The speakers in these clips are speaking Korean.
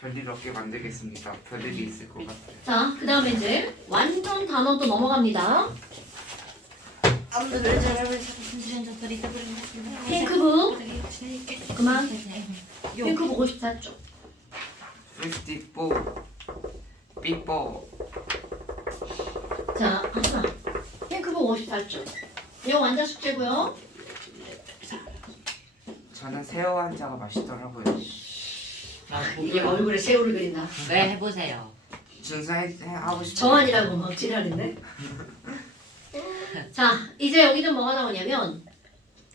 별일 없게 만들겠습니다. 별일이 있을 것 같아요. 자, 그 다음에 이제 완전 단어도 넘어갑니다. 핑크북 그만. 핑크북 54쪽. 54 삐뽀. 자, 핑크북 54쪽. 이거 완전 숙제고요. 저는 새우 한자가 맛있더라고요. 이게 얼굴에 새우를 그린다. 네, 해보세요. 준수하고 싶어요. 정한이라고 막 지랄인데. 자, 이제 여기는 뭐가 나오냐면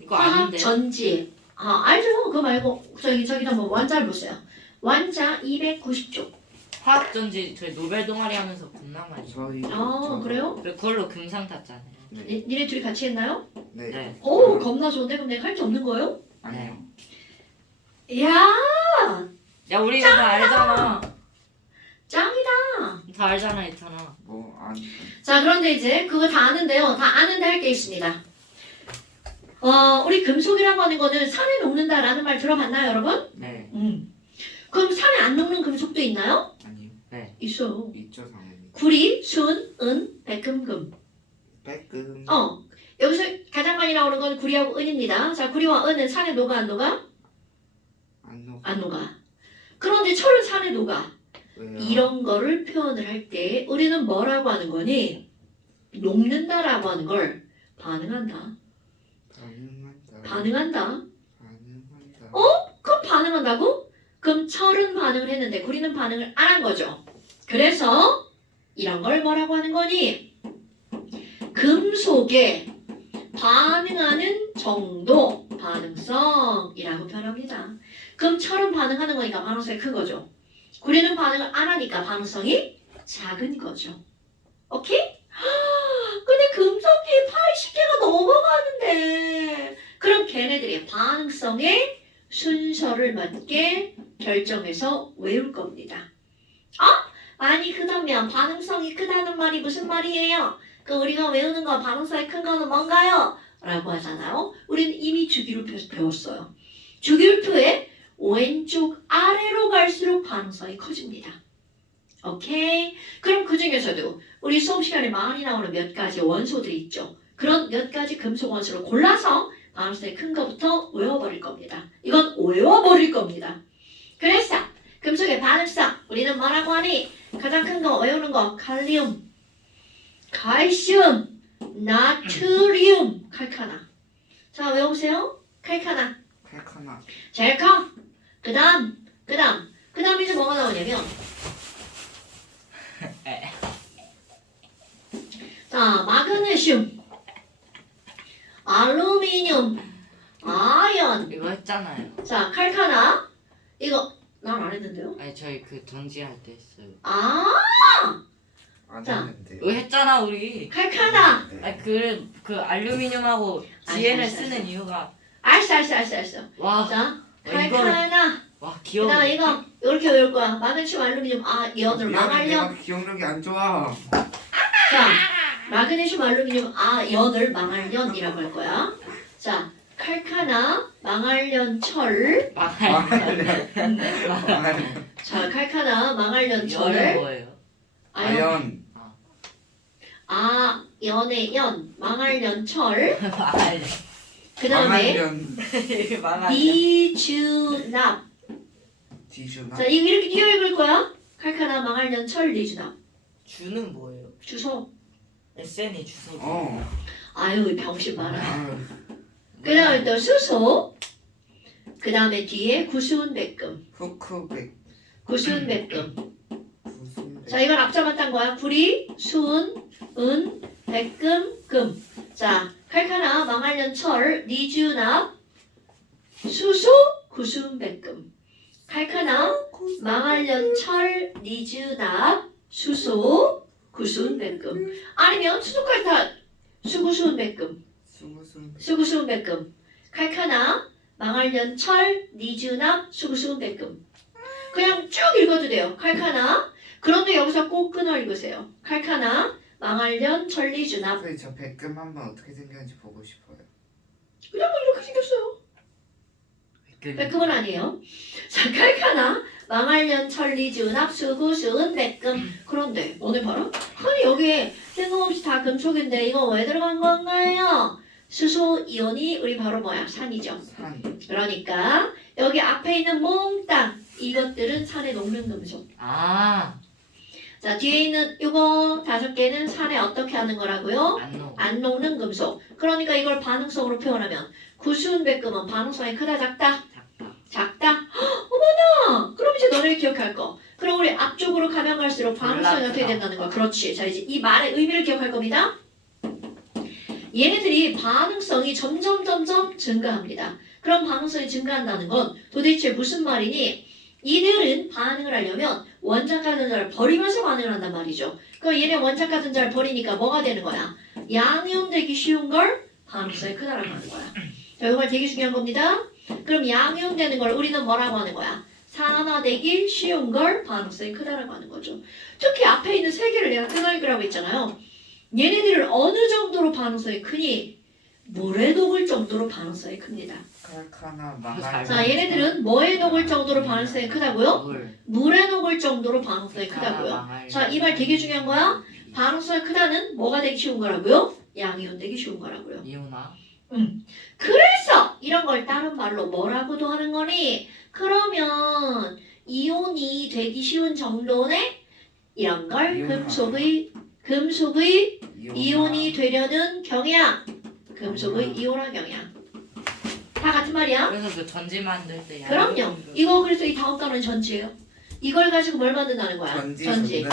이거 화학 아닌데. 전지. 알죠? 그거 말고 저기다 뭐 완자를 보세요. 완자 290쪽. 화학전지 저희 노벨 동아리 하면서 겁나 많이. 저희. 그래요? 그리고 그걸로 금상 탔잖아요. 네. 니네 둘이 같이 했나요? 네. 네. 오, 겁나 좋은데 그럼 내가 할 게 없는 거예요? 아니요. 이야, 야, 우리 이거 다 알잖아. 짱이다. 다 알잖아, 했잖아. 뭐 아니. 자, 그런데 이제 그거 다 아는데요. 다 아는데 할 게 있습니다. 우리 금속이라고 하는 거는 산에 녹는다라는 말 들어봤나요, 여러분? 네. 그럼 산에 안 녹는 금속도 있나요? 아니요. 네. 있어. 있죠 당연히. 구리, 순, 은, 백금, 금. 빼끔. 여기서 가장 많이 나오는 건 구리하고 은입니다. 자, 구리와 은은 산에 녹아 안 녹아? 안 녹. 안 녹아. 그런데 철은 산에 녹아. 왜요? 이런 거를 표현을 할 때 우리는 뭐라고 하는 거니? 녹는다라고 하는 걸 반응한다. 반응한다. 반응한다. 반응한다. 그럼 반응한다고? 그럼 철은 반응을 했는데 구리는 반응을 안 한 거죠. 그래서 이런 걸 뭐라고 하는 거니? 금속에 반응하는 정도, 반응성이라고 표현합니다. 그럼 철은 반응하는 거니까 반응성이 큰 거죠. 구리는 반응을 안 하니까 반응성이 작은 거죠. 오케이? 근데 금속이 80개가 넘어가는데 그럼 걔네들의 반응성의 순서를 맞게 결정해서 외울 겁니다. 많이 크다면 반응성이 크다는 말이 무슨 말이에요? 그 우리가 외우는 거 반응성이 큰 거는 뭔가요? 라고 하잖아요. 우리는 이미 주기율표 배웠어요. 주기율표에 왼쪽 아래로 갈수록 반응성이 커집니다. 오케이? 그럼 그 중에서도 우리 수업 시간에 많이 나오는 몇 가지 원소들이 있죠. 그런 몇 가지 금속 원소를 골라서 반응성이 큰 것부터 외워버릴 겁니다. 이건 외워버릴 겁니다. 그래서 금속의 반응성 우리는 뭐라고 하니? 가장 큰 거 외우는 거 칼륨, 칼슘, 나트륨, 칼카나. 자, 외우세요. 칼카나. 칼카나. 제일 커. 그 다음 이제 뭐가 나오냐면 자, 마그네슘, 알루미늄, 아연. 이거 했잖아요. 자, 칼카나. 이거 난 안 했는데요. 아니, 저희 그 전지할 때 했어요. 안 자. 했는데요. 이거 했잖아, 우리. 칼카나. 네. 아니, 그 알루미늄하고 지엔을 알았어, 쓰는 이유가. 알았어. 와, 자, 이거를. 칼카나. 와, 그 귀여워. 다음에 이거 이렇게 외울 거야. 마그네슘, 알루미늄, 연을 망할련. 내가 기억력이 안 좋아. 자, 마그네슘, 알루미늄, 연을 망할련이라고 할 거야. 자, 칼카나, 망할련, 철. 망할. 자, 칼카나, 망할련, 연은 철. 뭐예요? 아연. 아연. 연의 연, 망할련, 철. 망할. 그 다음에 망하면 니주납. 디주나. 자, 이거 이렇게 띄어 읽을 거야. 칼카나, 망할련, 철, 니주납. 주는 뭐예요? 주소. SN이 주소. 아유, 병신 많아. 아유. 그 다음에 또 수소. 그 다음에 뒤에 구수은 백금. 후크백. 구수은 백금. 무슨 자, 이건 앞자만 딴 거야. 구리, 수은, 은, 백금, 금. 자, 칼카나, 망할련, 철, 니주납, 수소, 구수은 백금. 칼카나, 망할련, 철, 니주납, 수소, 구수은 백금. 아니면 수소칼탄, 수구수은 백금. 스무슨. 수구수은 백금. 칼카나, 망할련, 철, 니주납, 수구수은 백금. 그냥 쭉 읽어도 돼요. 칼카나. 그런데 여기서 꼭 끊어 읽으세요. 칼카나, 망할련, 철, 니주납. 선생님 저 백금 한번 어떻게 생겼는지 보고 싶어요. 그냥 뭐 이렇게 생겼어요. 백금은 아니에요. 자, 칼카나, 망할년 천리준합 수구수은 백금. 그런데 너네 봐라. 아니 여기 뜬금없이 다 금속인데 이거 왜 들어간 건가요? 수소 이온이 우리 바로 뭐야? 산이죠. 산. 그러니까 여기 앞에 있는 몽땅 이것들은 산에 녹는 금속. 아, 자 뒤에 있는 이거 5개는 산에 어떻게 하는 거라고요? 안 녹. 안 녹는 금속. 그러니까 이걸 반응성으로 표현하면 구수은 백금은 반응성이 크다 작다? 작다. 작다? 헉, 어머나! 그럼 이제 너네 기억할 거. 그럼 우리 앞쪽으로 가면 갈수록 반응성이 몰라, 어떻게 크다. 된다는 거야. 그렇지. 자 이제 이 말의 의미를 기억할 겁니다. 얘네들이 반응성이 점점 증가합니다. 그럼 반응성이 증가한다는 건 도대체 무슨 말이니? 이들은 반응을 하려면 원자과 전자를 버리면서 반응을 한단 말이죠. 그럼 얘네 원자과 전자를 버리니까 뭐가 되는 거야? 양이온되기 쉬운 걸 반응성이 크다라고 하는 거야. 자, 이거 되게 중요한 겁니다. 그럼 양이온되는 걸 우리는 뭐라고 하는 거야? 산화되기 쉬운 걸 반응성이 크다라고 하는 거죠. 특히 앞에 있는 3개를 내가 끄덕이라고 했잖아요. 얘네들을 어느 정도로 반응성이 크니? 물에 녹을 정도로 반응성이 큽니다. 칼카나 망할. 자, 얘네들은 뭐에 녹을 정도로 반응성이 크다고요? 물. 물에 녹을 정도로 반응성이 크다고요. 자, 이 말 되게 중요한 거야. 반응성이 크다는 뭐가 되기 쉬운 거라고요? 양이온 되기 쉬운 거라고요. 이온아. 그래서 이런 걸 다른 말로 뭐라고도 하는 거니? 그러면 이온이 되기 쉬운 정도네? 이런 걸 금속의 이온이 되려는 경향. 금속의 이온화 경향. 다 같은 말이야? 그래서 그 전지 만들 때. 그럼요. 이거 그래서 이 다음 단어는 전지예요. 이걸 가지고 뭘 만든다는 거야? 전지.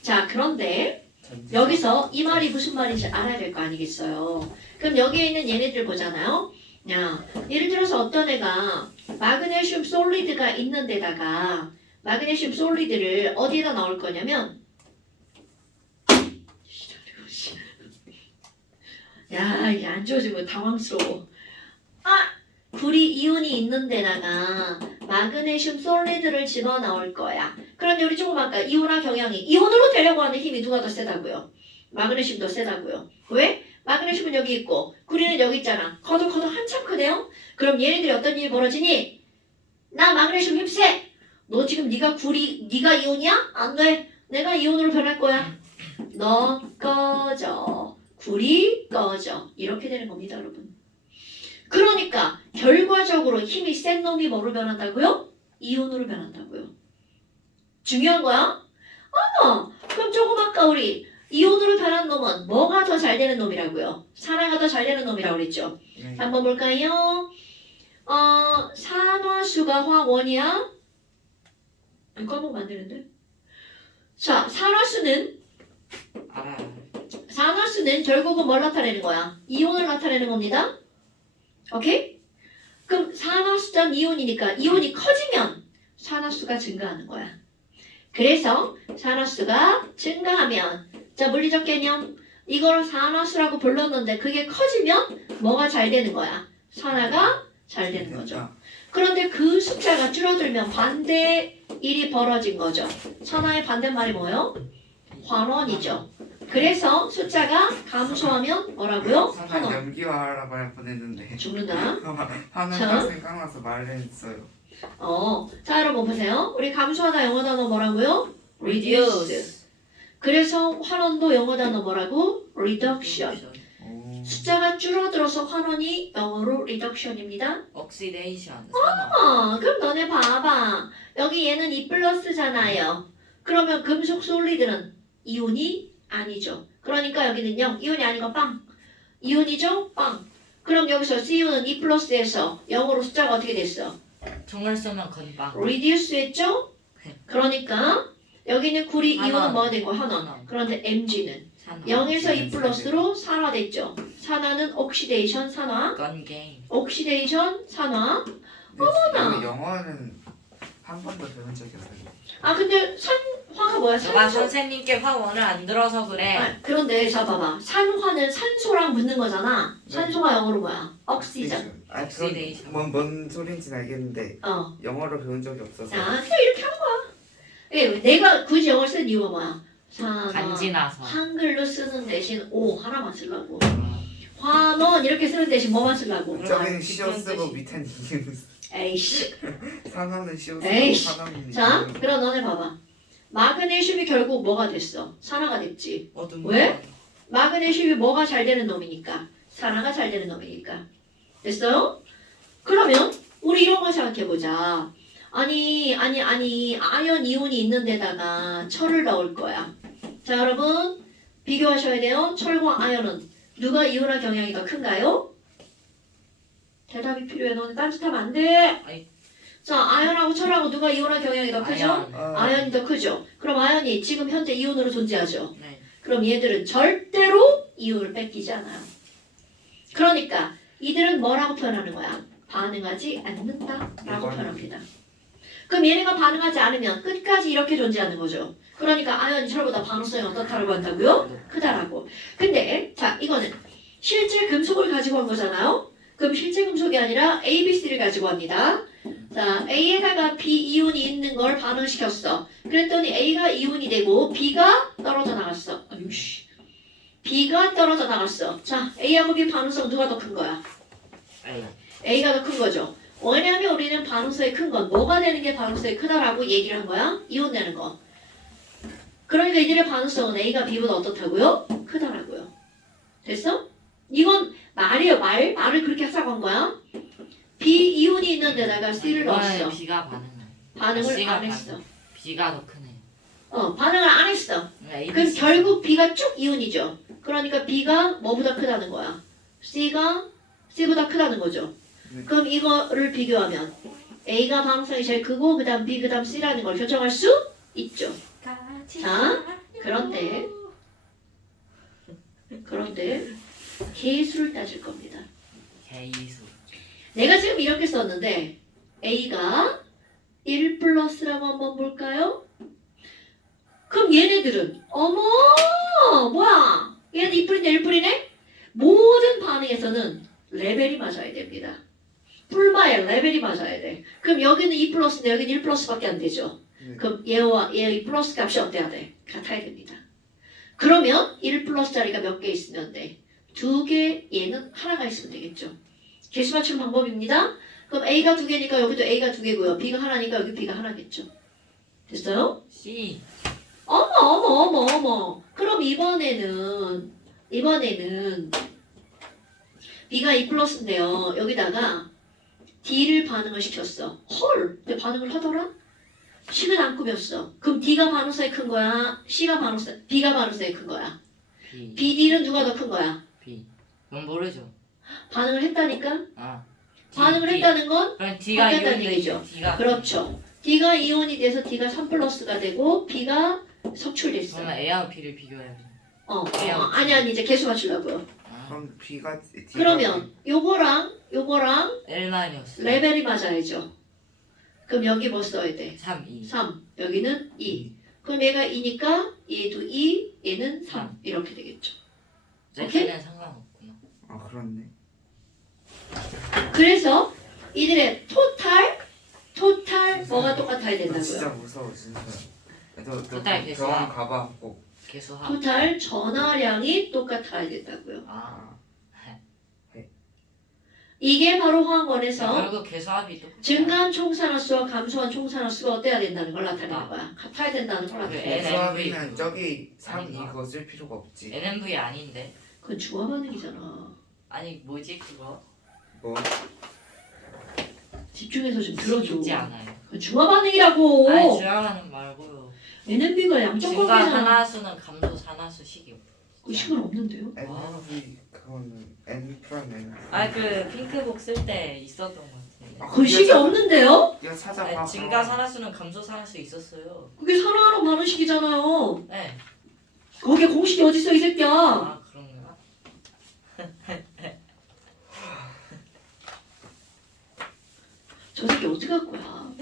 자, 그런데 전지. 여기서 이 말이 무슨 말인지 알아야 될 거 아니겠어요. 그럼 여기에 있는 얘네들 보잖아요. 야, 예를 들어서 어떤 애가 마그네슘 솔리드가 있는 데다가 마그네슘 솔리드를 어디에다 넣을 거냐면 야, 이게 안 좋아지고 당황스러워. 구리 이온이 있는 데다가 마그네슘 솔리드를 집어넣을 거야. 그런데 우리 조금 아까 이온화 경향이 이온으로 되려고 하는 힘이 누가 더 세다고요? 마그네슘 더 세다고요. 왜? 마그네슘은 여기 있고 구리는 여기 있잖아. 커도 한참 크네요. 그럼 얘네들이 어떤 일이 벌어지니? 나 마그네슘 힘세. 너 지금 네가 이온이야? 안 돼. 내가 이온으로 변할 거야. 너 꺼져. 구리 꺼져. 이렇게 되는 겁니다, 여러분. 그러니까 결과적으로 힘이 센 놈이 뭐로 변한다고요? 이온으로 변한다고요. 중요한 거야? 그럼 조금 아까 우리 이온으로 변한 놈은 뭐가 더 잘 되는 놈이라고요? 산화가 더 잘 되는 놈이라고 그랬죠? 네. 한번 볼까요? 산화수가 화원이야? 이거 한번 만드는데? 자, 산화수는 결국은 뭘 나타내는 거야? 이온을 나타내는 겁니다. 오케이? 그럼 산화수점 이온이니까 이온이 커지면 산화수가 증가하는 거야. 그래서 산화수가 증가하면 자, 물리적 개념 이걸 산화수라고 불렀는데 그게 커지면 뭐가 잘 되는 거야? 산화가 잘 되는 거죠. 그런데 그 숫자가 줄어들면 반대 일이 벌어진 거죠. 산화의 반대말이 뭐예요? 환원이죠. 그래서 숫자가 감소하면 뭐라고요? 산화 환원. 염기화라고 할 뻔했는데. 죽는다. 하는 자. 딱 생각나서 말했어요. 자 여러분 보세요. 우리 감소하다 영어 단어 뭐라고요? reduce. 그래서 환원도 영어 단어 뭐라고? reduction. 오. 숫자가 줄어들어서 환원이 영어로 reduction입니다. 옥시데이션. 산화. 그럼 너네 봐봐. 여기 얘는 E 플러스잖아요. 그러면 금속 솔리드는 이온이 아니죠. 그러니까 여기는 0. 이온이 아닌 건 빵. 이온이죠? 빵. 그럼 여기서 CU는 E 플러스에서 영어로 숫자가 어떻게 됐어? 총을 쏘면 건빵. reduce 했죠? 그러니까 여기는 구리 환원. 이온은 뭐가 되고 환원. 환원. 그런데 MG는 산화. 0에서 E 플러스로 산화됐죠. 산화는 옥시데이션 산화. 건 게임. 옥시데이션 산화. 어머나. 영어는 한 번도 배운 적이 없어요. 근데 산화가 뭐야? 너가 산소. 선생님께 화원을 안 들어서 그래. 그런데 자 봐봐. 산화는 산소랑 붙는 거잖아. 산소가 영어로 뭐야? 옥시전. 옥시데이션. 뭔 소린지 알겠는데 영어로 배운 적이 없어서. 그냥 이렇게 하는 거야. 내가 굳이 영어를 쓴 이유가 뭐야? 산화. 간지나서. 한글로 쓰는 대신 오 하나만 쓰려고. 환원 이렇게 쓰는 대신 뭐만 쓰려고? 저기는 깊은 시어 쓰고 뜻이. 밑에는 이음. 에이씨. 산화는 씌워서 에이씨. 산화는 자, 그럼 너네 봐봐. 마그네슘이 결국 뭐가 됐어? 산화가 됐지. 왜? 마그네슘이 뭐가 잘 되는 놈이니까. 산화가 잘 되는 놈이니까. 됐어요? 그러면 우리 이런 거 생각해보자. 아니 아연 이온이 있는 데다가 철을 넣을 거야. 자, 여러분 비교하셔야 돼요. 철과 아연은 누가 이온화 경향이 더 큰가요? 대답이 필요해. 너는 딴짓하면 안 돼. 아이. 자, 아연하고 철하고 누가 이온화 경향이 더 크죠? 아연이 더 크죠. 그럼 아연이 지금 현재 이온으로 존재하죠. 네. 그럼 얘들은 절대로 이온을 뺏기지 않아요. 그러니까 이들은 뭐라고 표현하는 거야? 반응하지 않는다라고 표현합니다. 그럼 얘네가 반응하지 않으면 끝까지 이렇게 존재하는 거죠. 그러니까 아연이 철보다 반응성이 어떻다고 한다고요? 크다라고. 근데 자, 이거는 실제 금속을 가지고 한 거잖아요. 그럼 실제 금속이 아니라 A, B, C를 가지고 합니다. 자, A에다가 B 이온이 있는 걸 반응시켰어. 그랬더니 A가 이온이 되고 B가 떨어져 나갔어. 아유씨. B가 떨어져 나갔어. 자, A하고 B 반응성 누가 더 큰 거야? 에이. A가 더 큰 거죠. 왜냐하면 우리는 반응성이 큰 건 뭐가 되는 게 반응성이 크다라고 얘기를 한 거야? 이온 되는 거. 그러니까 이들의 반응성은 A가 B보다 어떻다고요? 크다라고요. 됐어? 이건 말이에요. 말을 그렇게 하자고 한 거야. B 이온이 있는 데다가 C를 넣었어. B가 반응을. 반응을 C가 안 했어. B가 더 크네. 반응을 안 했어. A, 그럼 B, C. 결국 B가 쭉 이온이죠. 그러니까 B가 뭐보다 크다는 거야? C가 C보다 크다는 거죠. 네. 그럼 이거를 비교하면 A가 반응성이 제일 크고 그 다음 B 그 다음 C라는 걸 결정할 수 있죠. 자, 그런데 계수를 따질 겁니다. 개이수. 내가 지금 이렇게 썼는데 A가 1 플러스라고 한번 볼까요? 그럼 얘네들은 어머 뭐야 얘는 2풀이네 1풀이네 모든 반응에서는 레벨이 맞아야 됩니다. 뿔마의 레벨이 맞아야 돼. 그럼 여기는 2 플러스인데 여기는 1 플러스밖에 안 되죠. 네. 그럼 얘와 얘의 플러스 값이 어때야 돼? 같아야 됩니다. 그러면 1 플러스 자리가 몇 개 있으면 돼? 2개, 얘는 하나가 있으면 되겠죠. 개수 맞추는 방법입니다. 그럼 A가 2개니까 여기도 A가 2개고요. B가 하나니까 여기 B가 하나겠죠. 됐어요? C. 어머. 그럼 이번에는 B가 2 플러스인데요. 여기다가 D를 반응을 시켰어. 헐! 근데 반응을 하더라? C는 안 꾸몄어. 그럼 D가 반응성이 큰 거야? B가 반응성이 큰 거야? B. BD는 누가 더 큰 거야? B. 그건 모르죠. 반응을 했다니까? 아. D, 반응을 D. 했다는 건 그럼 D가 바뀌었다는 이온이 얘기죠. D가 그렇죠. D가 이온이 돼서 D가 3 플러스가 되고 B가 석출됐어. 그러면 A하고 B를 비교해야 돼. 아니 이제 개수 맞추려고요. 아. 그럼 B가 그러면 요거랑 L 마이너스. 레벨이 맞아야죠. 그럼 여기 뭐 써야 돼? 3, 2. 3. 여기는 2. 그럼 얘가 2니까 얘도 2, 얘는 3. 이렇게 되겠죠. 오케이? Z는 상관없구나. 아 그렇네. 그래서 이들의 토탈 뭐가 똑같아야 나 진짜 된다고요? 무서워 진짜. 토탈 개수야. 병원 가봐 꼭. 개수합. 토탈 전하량이 똑같아야 된다고요. 아. 이게 바로 화학원에서 결국 개수합이 또 증가한 총산화수와 감소한 총산화수가 어때야 된다는 걸 나타내는 거야. 같아야 된다는 걸 나타내는 거야. 수학이는 저기 3 아닌가? 이거 쓸 필요가 없지. NMV 아닌데. 그건 중화 반응이잖아. 아니 뭐지 그거? 뭐 집중해서 좀 들어줘. 있지 않아요. 그건 중화 반응이라고. 아니 주야하는 말고요. NMB가 양적 증가 관계잖아. 산화수는 감소 산화수식이요. 그 식은 없는데요? NV 그거는 N 프라임 N. 아그 핑크복 쓸 때 있었던 것 같은데. 그 식이 없는데요? 이거 찾아봐. 아니, 증가 산화수는 감소 산화수 있었어요. 그게 산화로 반응식이잖아요. 네. 거기에 공식이 어딨어 이 새끼야. 아 그런가? 저 새끼 어떻게 할 거야?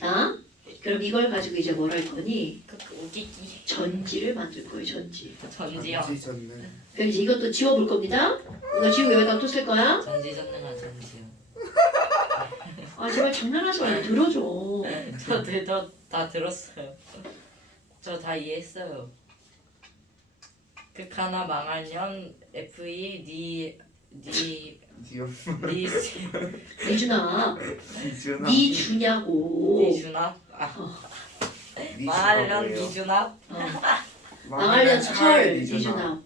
자, 그럼 이걸 가지고 이제 뭘 할 거니? 그 웃기기. 전지를 만들 거예요, 전지. 전지요. 전지 졌네. 그럼 이제 이것도 지워볼 겁니다. 이거 지우고 여기다 또 쓸 거야. 전지 전능한 전지요. 아, 제발 장난하지 말고 들어줘. 다 들었어요. 저 다 이해했어요. 극 하나 망할 년 FE D 디오 미준아, 미준아. 니 주냐고. 미준아. 말하려는 미준아. 망하려는 철 미준아.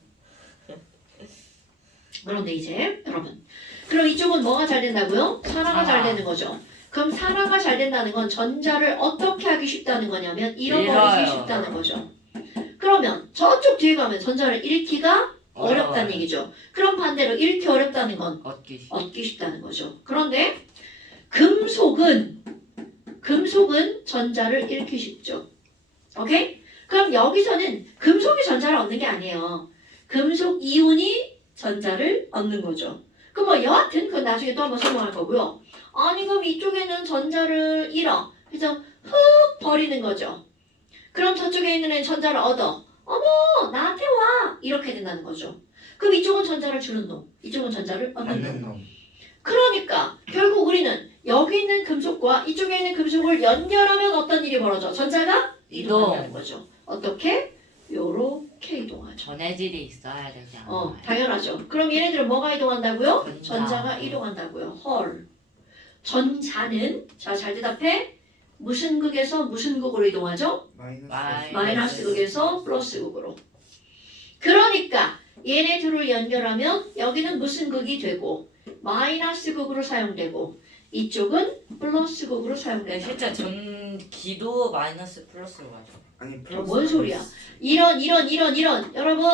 그런데 이제 여러분, 그럼 이쪽은 뭐가 잘 된다고요? 산화가 잘 되는 거죠. 그럼 산화가 잘 된다는 건 전자를 어떻게 하기 쉽다는 거냐면 잃어버리기 잃어요. 쉽다는 거죠. 그러면 저쪽 뒤에 가면 전자를 잃기가 어렵다는 얘기죠. 그럼 반대로 잃기 어렵다는 건 얻기 쉽다는 거죠. 그런데 금속은 전자를 잃기 쉽죠. 오케이? 그럼 여기서는 금속이 전자를 얻는 게 아니에요. 금속 이온이 전자를 얻는 거죠. 그럼 뭐 여하튼 그건 나중에 또 한번 설명할 거고요. 아니 그럼 이쪽에는 전자를 잃어. 그래서 훅 버리는 거죠. 그럼 저쪽에 있는 애는 전자를 얻어. 어머 나한테 와. 이렇게 된다는 거죠. 그럼 이쪽은 전자를 주는 놈. 이쪽은 전자를 얻는 놈. 얻는 놈. 그러니까 결국 우리는 여기 있는 금속과 이쪽에 있는 금속을 연결하면 어떤 일이 벌어져? 전자가 이동한다는 거죠. 어떻게? 요렇게 이동하죠. 전해질이 있어야 되지 않나요? 당연하죠. 그럼 얘네들은 뭐가 이동한다고요? 전자. 전자가 이동한다고요. 헐. 전자는 자 잘 대답해. 무슨 극에서 무슨 극으로 이동하죠? 마이너스 극에서 플러스 극으로. 그러니까 얘네 둘을 연결하면 여기는 무슨 극이 되고 마이너스 극으로 사용되고 이쪽은 플러스 극으로 네, 사용된다. 실제 전기도 마이너스 플러스로 가죠. 아니 플러스. 뭔 소리야? 이런 여러분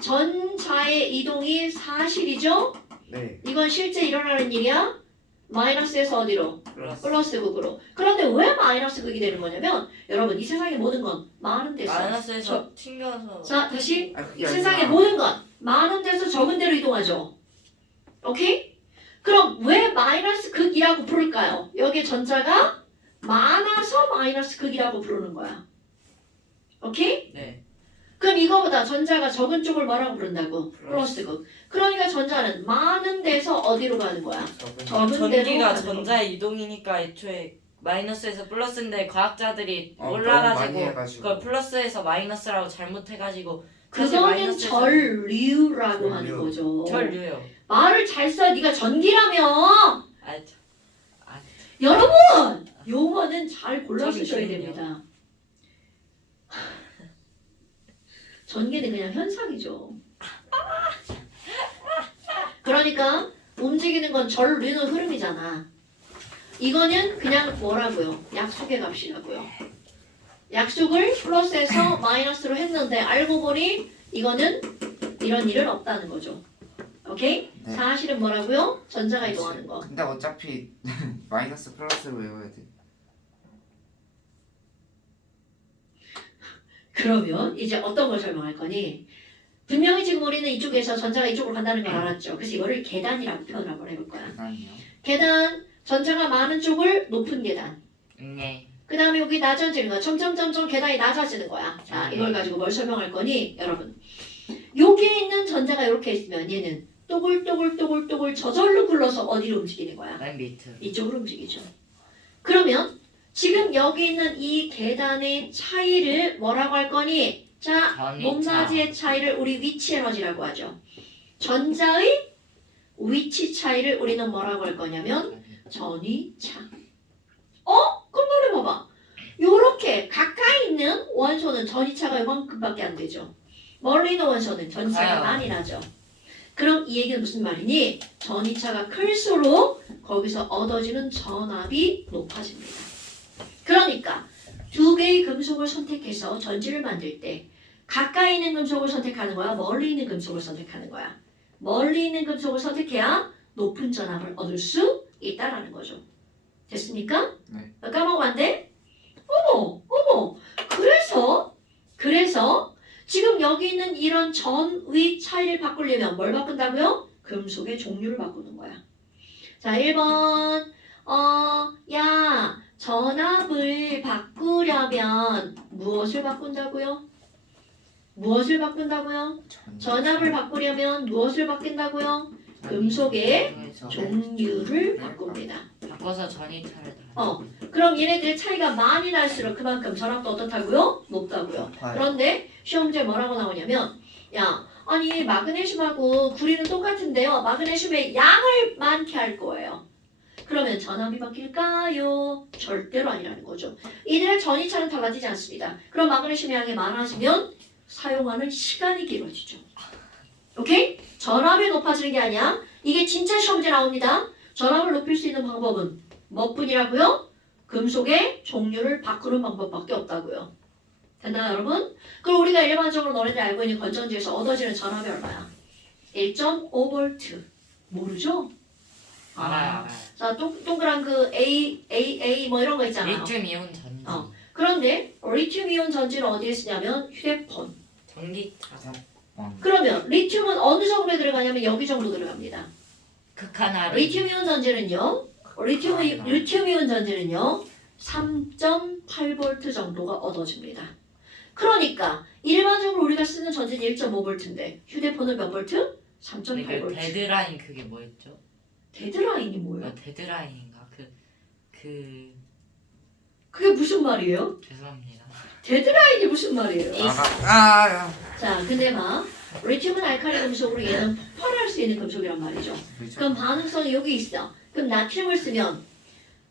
전자의 이동이 사실이죠? 네. 이건 실제 일어나는 일이야? 마이너스에서 어디로? 플러스 극으로. 그런데 왜 마이너스 극이 되는 거냐면 여러분 이 세상의 모든 건 많은 데서 마이너스에서 튕겨서. 자 다시 아, 이 그게 세상의 아니라 모든 건 많은 데서 적은 데로 이동하죠. 오케이? 그럼 왜 마이너스 극이라고 부를까요? 여기에 전자가 많아서 마이너스 극이라고 부르는 거야. 오케이? 네. 그럼 이거보다 전자가 적은 쪽을 뭐라고 부른다고? 플러스 극. 그러니까 전자는 많은 데서 어디로 가는 거야? 적은 데로 전기가 가는 전자의 이동이니까 애초에 마이너스에서 플러스인데 과학자들이 너무 많이 몰라가지고 해가지고. 그걸 플러스에서 마이너스라고 잘못해가지고 그거는 전류라고 전류. 하는 거죠. 전류요. 말을 잘 써. 네가 전기라며. 아, 여러분 용어는 잘 골라 저기 쓰셔야 주는요. 됩니다. 전기는 그냥 현상이죠. 그러니까 움직이는 건 전류는 흐름이잖아. 이거는 그냥 뭐라고요? 약속의 값이라고요. 약속을 플러스에서 마이너스로 했는데 알고 보니 이거는 이런 일은 없다는 거죠. 오케이? 네. 사실은 뭐라고요? 전자가 이동하는 거. 근데 어차피 마이너스 플러스로 외워야 돼. 그러면 이제 어떤 걸 설명할 거니? 분명히 지금 우리는 이쪽에서 전자가 이쪽으로 간다는 걸 알았죠. 그래서 이거를 계단이라고 표현을 한번 해볼 거야. 아니요. 계단, 전자가 많은 쪽을 높은 계단. 네. 그 다음에 여기 낮아지는 거야. 점점 계단이 낮아지는 거야. 자, 이걸 가지고 뭘 설명할 거니? 여러분. 여기에 있는 전자가 이렇게 있으면 얘는 또글또글 저절로 굴러서 어디로 움직이는 거야? 맨 밑으로. 이쪽으로 움직이죠. 그러면 지금 여기 있는 이 계단의 차이를 뭐라고 할 거니? 자, 전위차. 높낮이의 차이를 우리 위치 에너지라고 하죠. 전자의 위치 차이를 우리는 뭐라고 할 거냐면 전위차. 그럼 너네 봐봐. 요렇게 가까이 있는 원소는 전위차가 이만큼밖에 안 되죠. 멀리 있는 원소는 전위차가 아유. 많이 나죠. 그럼 이 얘기는 무슨 말이니? 전위차가 클수록 거기서 얻어지는 전압이 높아집니다. 그러니까 두 개의 금속을 선택해서 전지를 만들 때 가까이 있는 금속을 선택하는 거야? 멀리 있는 금속을 선택하는 거야? 멀리 있는 금속을 선택해야 높은 전압을 얻을 수 있다라는 거죠. 됐습니까? 네. 까먹으면 안 돼? 어머. 그래서 지금 여기 있는 이런 전위 차이를 바꾸려면 뭘 바꾼다고요? 금속의 종류를 바꾸는 거야. 자, 1번. 야, 전압을 바꾸려면 무엇을 바꾼다고요? 전압을 바꾸려면 무엇을 바꾼다고요? 금속의 종류를 바꿉니다. 바꿔서 전위차를 다. 그럼 얘네들의 차이가 많이 날수록 그만큼 전압도 어떻다고요? 높다고요. 높아요. 그런데 시험 문제 뭐라고 나오냐면 야, 아니 마그네슘하고 구리는 똑같은데요. 마그네슘의 양을 많게 할 거예요. 그러면 전압이 바뀔까요? 절대로 아니라는 거죠. 이들의 전이차는 달라지지 않습니다. 그럼 마그네슘 양이 많아지면 사용하는 시간이 길어지죠. 오케이? 전압이 높아지는 게 아니야. 이게 진짜 시험 문제 나옵니다. 전압을 높일 수 있는 방법은 뭐뿐이라고요? 금속의 종류를 바꾸는 방법밖에 없다고요. 됐나요, 여러분? 그럼 우리가 일반적으로 너네들이 알고 있는 건전지에서 얻어지는 전압이 얼마야? 1.5V. 모르죠? 알아요. 자, 동그란 그 A 뭐 이런 거 있잖아요. 리튬 이온 전지. 그런데 리튬 이온 전지는 어디에 쓰냐면 휴대폰. 전기차. 그러면 리튬은 어느 정도에 들어가냐면 여기 정도 들어갑니다. 극한하로. 리튬 이온 전지는요. 리튬 이온 전지는요. 3.8V 정도가 얻어집니다. 그러니까 일반적으로 우리가 쓰는 전지는 1.5V인데 휴대폰은 몇 볼트? 3.8V. 데드라인 그게 뭐였죠? 데드라인이 뭐예요? 데드라인인가? 그게 무슨 말이에요? 죄송합니다. 데드라인이 무슨 말이에요? 자, 근데 막 리튬은 알칼리 금속으로 얘는 폭발할 수 있는 금속이란 말이죠. 그럼 반응성이 여기 있어. 그럼 나트륨을 쓰면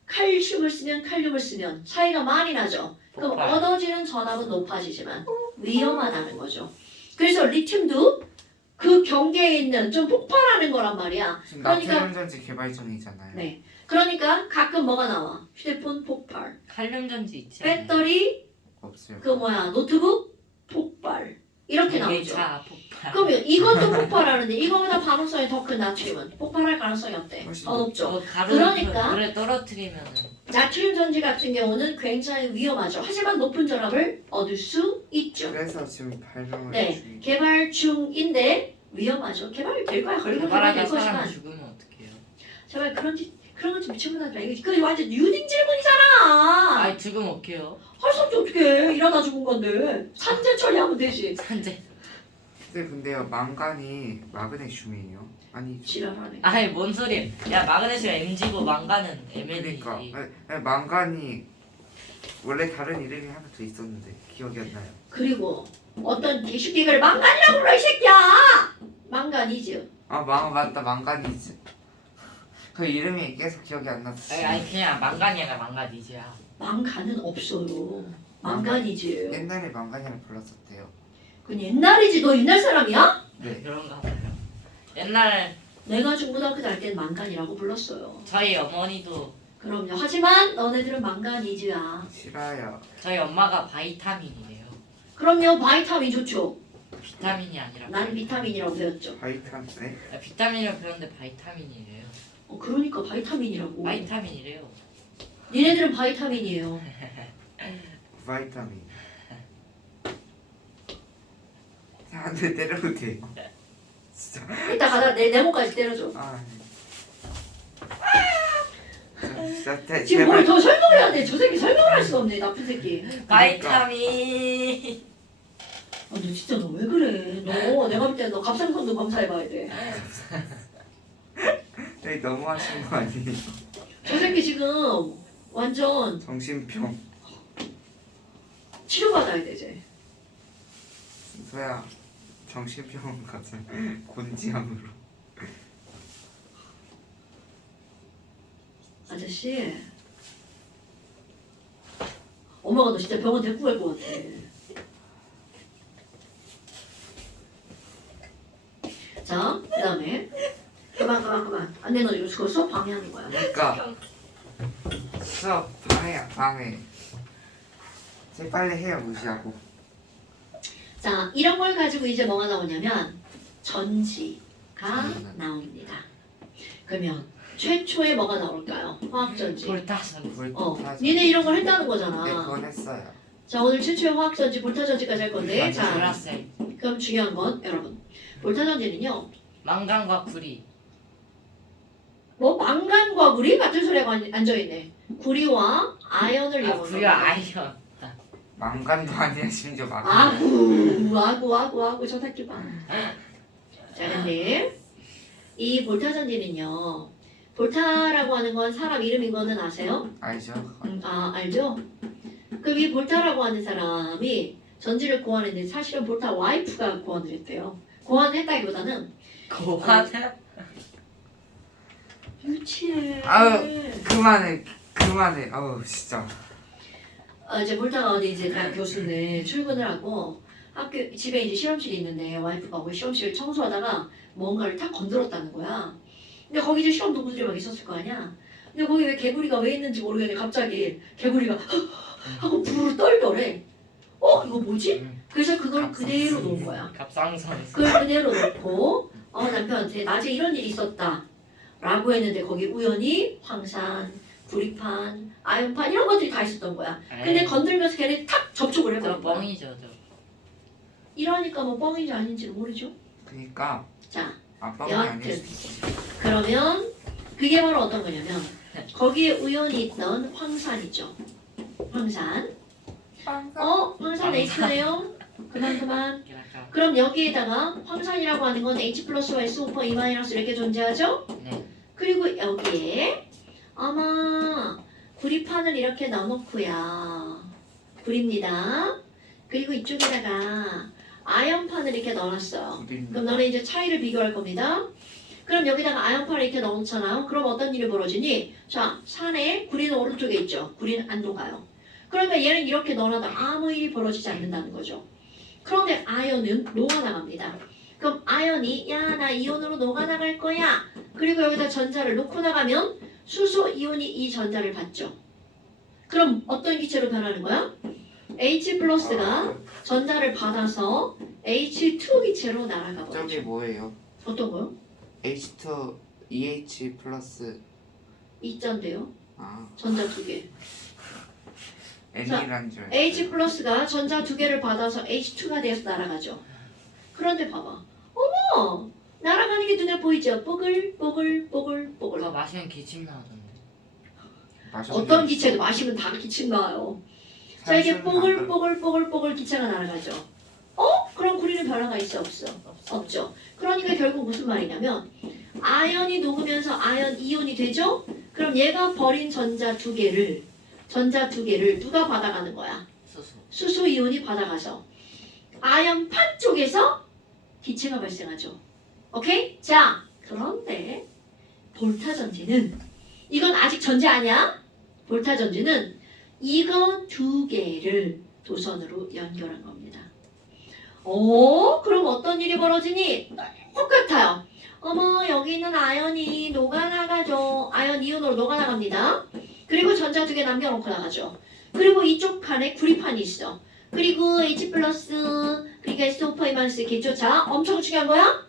칼슘을 쓰면 칼륨을 쓰면 차이가 많이 나죠. 그럼 폭발. 얻어지는 전압은 높아지지만 위험하다는 거죠. 그래서 리튬도 그 경계에 있는 좀 폭발하는 거란 말이야. 지금 그러니까- 나트륨 전지 개발 중이잖아요. 네. 그러니까 가끔 뭐가 나와? 휴대폰 폭발, 칼륨 전지 있지 않아요? 배터리 없어요. 노트북 폭발 이렇게 나오죠. 전기차 폭발. 그러면 이것도 폭발하는데 이거보다 반응성이 더 큰 나트륨은 폭발할 가능성이 어때? 훨씬 더 높죠. 가루 그러니까- 물에 떨어뜨리면은 나트륨 전지 같은 경우는 굉장히 위험하죠. 하지만 높은 전압을 얻을 수 있죠. 그래서 지금 발명을 네, 중이에요. 개발 중인데 위험하죠. 개발이 될 거야. 걸리고 개발하다 개발될 사람 것이만. 죽으면 어떡해요? 제발 그런 건 좀 미친분 하지 마. 이거 완전 유딩 질문이잖아. 아이 죽으면 어떡해요? 할 수 없지 어떡해. 일하다 죽은 건데. 산재 처리하면 되지. 산재. 근데요 망간이 마그네슘이에요? 아니 지랄하네. 아이 뭔 소리? 야 마그네슘 M지고 망간은 MN이지. 그러니까 망간이 원래 다른 이름이 하나 더 있었는데 기억이 안 나요. 그리고 어떤 개식기를 망간이라고 불러 이 새끼야. 망간이지. 맞다 망간이지. 그 이름이 계속 기억이 안 났어. 아니 그냥 망간이 아니라 망간이지야. 망간은 없어요. 망간이지. 옛날에 망간이라고 불렀었대요. 그건 옛날이지. 너 옛날 사람이야? 네. 그런가 봐요. 옛날 내가 중고등학교 다닐 땐 망간이라고 불렀어요. 저희 어머니도 그럼요. 하지만 너네들은 망간이지야. 싫어요. 저희 엄마가 바이타민이래요. 그럼요. 바이타민 좋죠. 비타민이 아니라. 난 비타민이라고 배웠죠. 바이탄 네? 비타민이라고 배웠는데 바이타민이래요. 그러니까 바이타민이라고. 바이타민이래요. 니네들은 바이타민이에요. 바이타민. 안돼 때려도 돼요. 진짜. 이따 가다 내 네모까지 때려줘. 진짜 지금 뭘 더 설명해야 돼. 저 새끼 설명을 할 수가 없네. 나쁜 새끼. 바이타민. 너 진짜 너 왜 그래? 너 내가 볼 때 너 갑상선도 검사해봐야 돼. 너무 하시는 거 아니에요? 저 새끼 지금 완전 정신병. 치료받아야 되지. 소야 정신병원 가서 곤지암으로. 아저씨. 엄마가 너 진짜 병원 데리고 갈 것 같아. 자, 그 다음에 그만. 안 돼, 너 이거 수업 방해하는 거야. 그러니까 수업 방해. 제 빨리 해요 무시하고. 자, 이런 걸 가지고 이제 뭐가 나오냐면 전지가 나옵니다. 그러면 최초에 뭐가 나올까요? 화학전지. 볼타선. 니네 이런 걸 했다는 네 거잖아. 그건 했어요. 자, 오늘 최초의 화학전지, 볼타전지까지 할 건데, 자, 보라색. 그럼 중요한 건 여러분, 볼타전지는요, 망간과 구리. 뭐 망간과 구리 같은 소리가 앉아있네. 구리와 아연을 이용한 구리와 겁니다. 아이언. 망간도 아니야 심지어 막. 아구 저 새끼 봐. 자, 근데 이 볼타전지는요, 볼타라고 하는 건 사람 이름인 거는 아세요? 알죠? 알죠? 그럼 이 볼타라고 하는 사람이 전지를 고안했는데 사실은 볼타 와이프가 고안을 했대요. 고안을 했다기보다는 고화는 유치해. 아유. 그만해. 아우 진짜. 이제 볼타가 어디 이제 대학 교수인데 출근을 하고 학교 집에 이제 실험실이 있는데 와이프가 그 실험실 청소하다가 뭔가를 탁 건드렸다는 거야. 근데 거기 이제 실험 도구들이 막 있었을 거 아니야. 근데 거기 왜 개구리가 왜 있는지 모르겠는데 갑자기 개구리가 하고 부르르 떨더래. 이거 뭐지? 그래서 그걸 그대로 놓은 거야. 갑상선. 그걸 그대로 놓고 남편한테 낮에 이런 일이 있었다 라고 했는데 거기 우연히 황산, 구리판, 아연판 이런 것들이 다 있었던 거야. 근데 건들면서 걔네 탁 접촉을 저 해버린 거야. 뻥이죠 저. 이러니까 뭐 뻥인지 아닌지를 모르죠. 그니까 자, 아빠가 아닐 여하튼 수도 있어. 그러면 그게 바로 어떤 거냐면 거기에 우연히 있던 황산이죠. 황산. 황산 H네요. 그만. 그럼 여기에다가 황산이라고 하는 건 H 플러스와 SO4 E 마이너스 이렇게 존재하죠? 네. 그리고 여기에 아마 구리판을 이렇게 넣어놓고요. 구리입니다. 그리고 이쪽에다가 아연판을 이렇게 넣어놨어요. 그럼 너네 이제 차이를 비교할 겁니다. 그럼 여기다가 아연판을 이렇게 넣어놓잖아요. 그럼 어떤 일이 벌어지니? 자, 산에 구리는 오른쪽에 있죠. 구리는 안 녹아요. 그러니까 얘는 이렇게 넣어놔도 아무 일이 벌어지지 않는다는 거죠. 그런데 아연은 녹아나갑니다. 그럼 아연이 야 나 이온으로 녹아나갈 거야. 그리고 여기다 전자를 놓고 나가면 수소 이온이 이 전자를 받죠. 그럼 어떤 기체로 변하는 거야? H 플러스가 전자를 받아서 H2 기체로 날아가 버리죠. 저게 뭐예요? 어떤 거요? H2 EH 플러스 이자인데요. 아 전자 두 개. N이란 줄 알았어요. H 플러스가 전자 두 개를 받아서 H2가 돼서 날아가죠. 그런데 봐봐. 어머! 날아가는 게 눈에 보이죠? 뽀글뽀글. 그거 마시면 기침 나오던데. 어떤 기체도 마시면 다 기침 나와요. 자, 이게 뽀글 기체가 날아가죠. 그럼 구리는 변화가 있어 없어? 없죠. 그러니까 결국 무슨 말이냐면 아연이 녹으면서 아연 이온이 되죠? 그럼 얘가 버린 전자 두 개를 누가 받아가는 거야? 수소. 수소 이온이 받아가서 아연판 쪽에서 기체가 발생하죠. 오케이? 자, 그런데 볼타 전지는 이건 아직 전지 아니야? 볼타 전지는 이거 두 개를 도선으로 연결한 겁니다. 그럼 어떤 일이 벌어지니? 똑같아요. 어머, 여기 있는 아연이 녹아나가죠. 아연 이온으로 녹아나갑니다. 그리고 전자 두 개 남겨놓고 나가죠. 그리고 이쪽 판에 구리판이 있어. 그리고 H 플러스, 그러니까 SO4 마이너스 이렇게 자, 엄청 중요한 거야?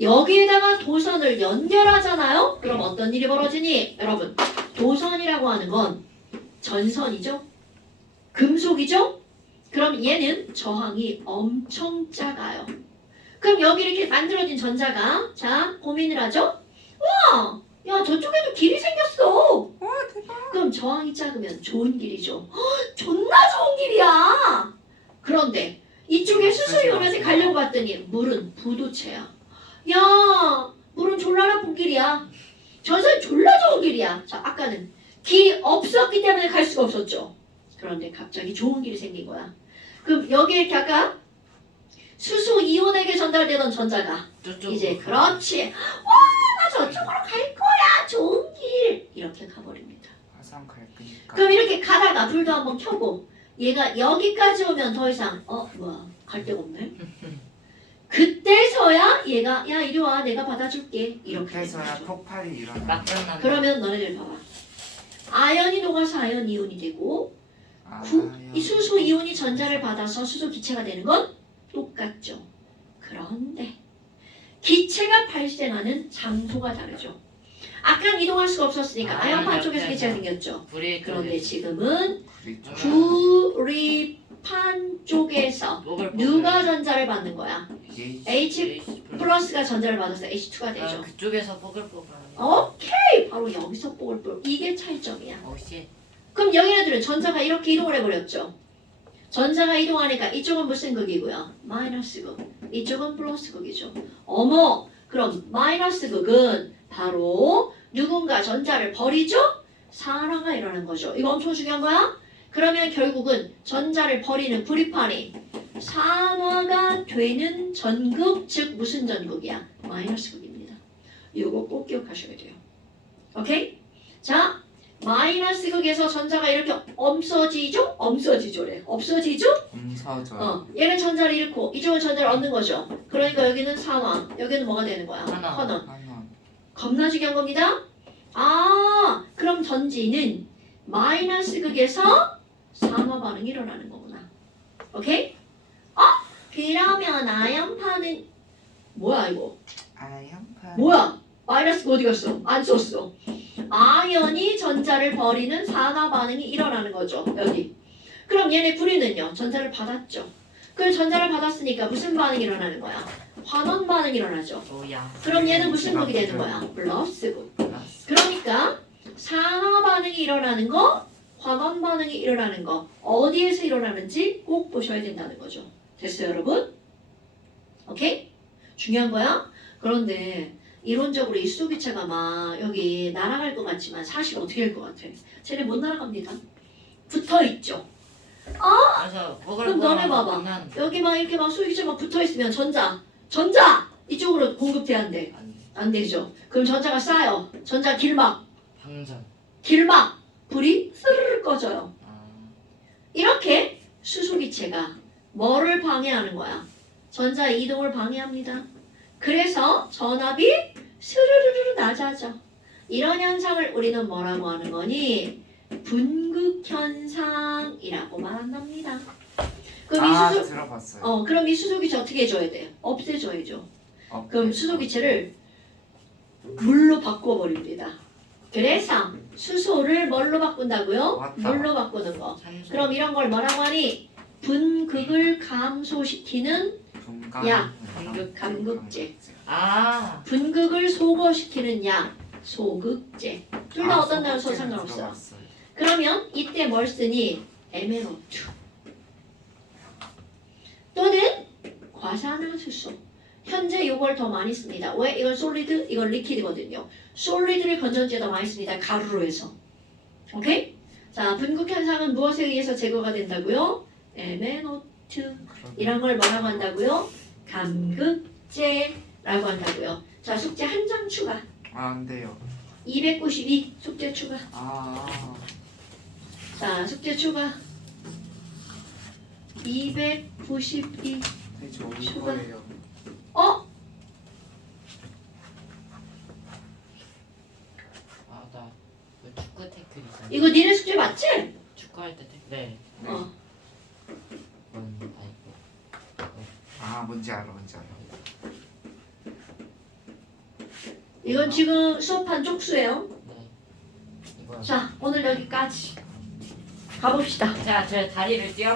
여기에다가 도선을 연결하잖아요? 그럼 어떤 일이 벌어지니? 여러분, 도선이라고 하는 건 전선이죠? 금속이죠? 그럼 얘는 저항이 엄청 작아요. 그럼 여기 이렇게 만들어진 전자가 자, 고민을 하죠? 우와! 야, 저쪽에도 길이 생겼어! 그럼 저항이 작으면 좋은 길이죠. 존나 좋은 길이야! 그런데 이쪽에 수소이온한테 가려고 봤더니 물은 부도체야. 야, 물은 졸라 나쁜 길이야. 전선이 졸라 좋은 길이야. 자, 아까는 길이 없었기 때문에 갈 수가 없었죠. 그런데 갑자기 좋은 길이 생긴 거야. 그럼 여기 이렇게 아까 수소 이온에게 전달되던 전자가 저쪽. 이제 그렇지. 와, 나 저쪽으로 갈 거야. 좋은 길. 이렇게 가버립니다. 화산 갈 거니까. 그럼 이렇게 가다가 불도 한번 켜고 얘가 여기까지 오면 더 이상 뭐야 갈 데가 없네. 그때서야 얘가 야 이리 와 내가 받아줄게 이렇게 되는 그래서야 거죠. 폭발이 일어나. 막변난다. 그러면 너네들 봐봐. 아연이 녹아서 아연 이온이 되고 이 수소 이온이 전자를 받아서 수소 기체가 되는 건 똑같죠. 그런데 기체가 발생하는 장소가 다르죠. 아까는 이동할 수가 없었으니까 아연판 쪽에서 기체가 생겼죠. 불이 그런데 지금은 그랬죠. 구리판 쪽에서 목을 누가 전자를 받는 거야? EH H 플러스가 전자를 받아서 H2가 되죠. 그쪽에서 뽀글뽀글. 오케이! 바로 여기서 뽀글뽀글. 이게 차이점이야. 오씨. 그럼 여기네들은 전자가 이렇게 이동을 해버렸죠. 전자가 이동하니까 이쪽은 무슨 극이고요? 마이너스 극. 이쪽은 플러스 극이죠. 어머! 그럼 마이너스 극은 바로 누군가 전자를 버리죠? 산화가 일어나는 거죠. 이거 엄청 중요한 거야? 그러면 결국은 전자를 버리는 구리판이 산화가 되는 전극, 즉 무슨 전극이야? 마이너스 극입니다. 이거 꼭 기억하셔야 돼요. 오케이? 자, 마이너스 극에서 전자가 이렇게 없어지죠? 없어지죠래. 없어지죠? 음서죠. 얘는 전자를 잃고 이쪽은 전자를 얻는 거죠. 그러니까 여기는 산화, 여기는 뭐가 되는 거야? 환원. 환원. 한원. 겁나 중요한 겁니다. 아, 그럼 전지는 마이너스 극에서 산화 반응이 일어나는 거구나. 오케이? 그러면 아연파는 뭐야 이거? 아연파. 뭐야? 마이너스가 어디 갔어? 안 썼어. 아연이 전자를 버리는 산화 반응이 일어나는 거죠. 여기. 그럼 얘네 구리는요. 전자를 받았죠. 그 전자를 받았으니까 무슨 반응이 일어나는 거야? 환원 반응이 일어나죠. 오야. 그럼 얘는 무슨 극이 되는 거야? 플러스 극. 그러니까 산화 반응이 일어나는 거, 환원 반응이 일어나는 거 어디에서 일어나는지 꼭 보셔야 된다는 거죠. 됐어요, 여러분? 오케이? 중요한 거야. 그런데 이론적으로 이 수소기체가 막 여기 날아갈 것 같지만 사실 어떻게 할 것 같아? 쟤네 못 날아갑니다. 붙어 있죠. 그래서 그럼 너네 봐봐. 여기 막 이렇게 막 수소기체 막 붙어 있으면 전자 이쪽으로 공급돼야 안 돼. 안 되죠. 그럼 전자가 쌓여. 전자 길막 방전. 불이 스르르 꺼져요. 아, 이렇게 수소기체가 뭐를 방해하는 거야? 전자 이동을 방해합니다. 그래서 전압이 스르르르 낮아져. 이런 현상을 우리는 뭐라고 하는 거니? 분극 현상이라고 말한답니다. 그럼 이 수소 들어봤어요. 그럼 이 수소기체 어떻게 해줘야 돼? 없애줘야죠. 그럼 수소기체를 물로 바꿔버립니다. 그래서 수소를 뭘로 바꾼다고요? 맞다. 물로 바꾸는 거. 산소. 그럼 이런 걸 뭐라고 하니? 분극을 감소시키는 야, 감극제. 아, 분극을 소거시키는 약, 소극제. 둘 다 어떤 단어 써 상관없어요. 그러면 이때 뭘 쓰니? MnO2 또는 과산화수소. 현재 이걸 더 많이 씁니다. 왜? 이건 솔리드, 이건 리퀴드거든요. 솔리드를 건전지에 더 많이 씁니다. 가루로 해서. 오케이? 자, 분극 현상은 무엇에 의해서 제거가 된다고요? MnO2 이런 걸 뭐라고 한다고요? 감극제라고 한다고요. 자, 숙제 한 장 추가. 안 돼요. 292 숙제 추가. 자, 숙제 추가. 292. 저 추가. 이거예요. 아, 나그 축구 태클 있잖아. 이거 니네 숙제 맞지? 축구할 때 태클. 네. 네. 그건 다 있고. 뭔지 알아. 이건 지금 수업한 쪽수예요. 네. 이거. 자, 오늘 여기까지. 가봅시다. 자, 저 다리를 뛰어.